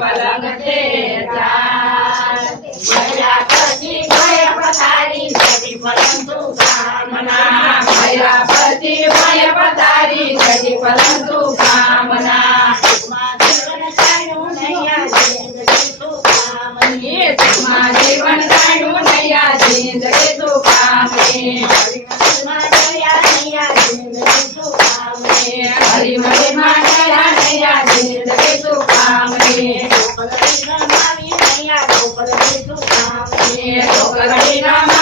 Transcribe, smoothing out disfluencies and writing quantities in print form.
પલંગ તે ભયા પછી ભય પથારી તેથી પલંગ તું કામના ભયા પછી ભય પથારી તેથી પલંગ તું કામના જીવન કાઢ્યું નૈયા જિંદગી તું કામની જીવન કાઢ્યું નૈયા જિંદગી તું કામની હરી મરી માં ગયા નૈયા જિંદગી તું કામની ઢોકળી ના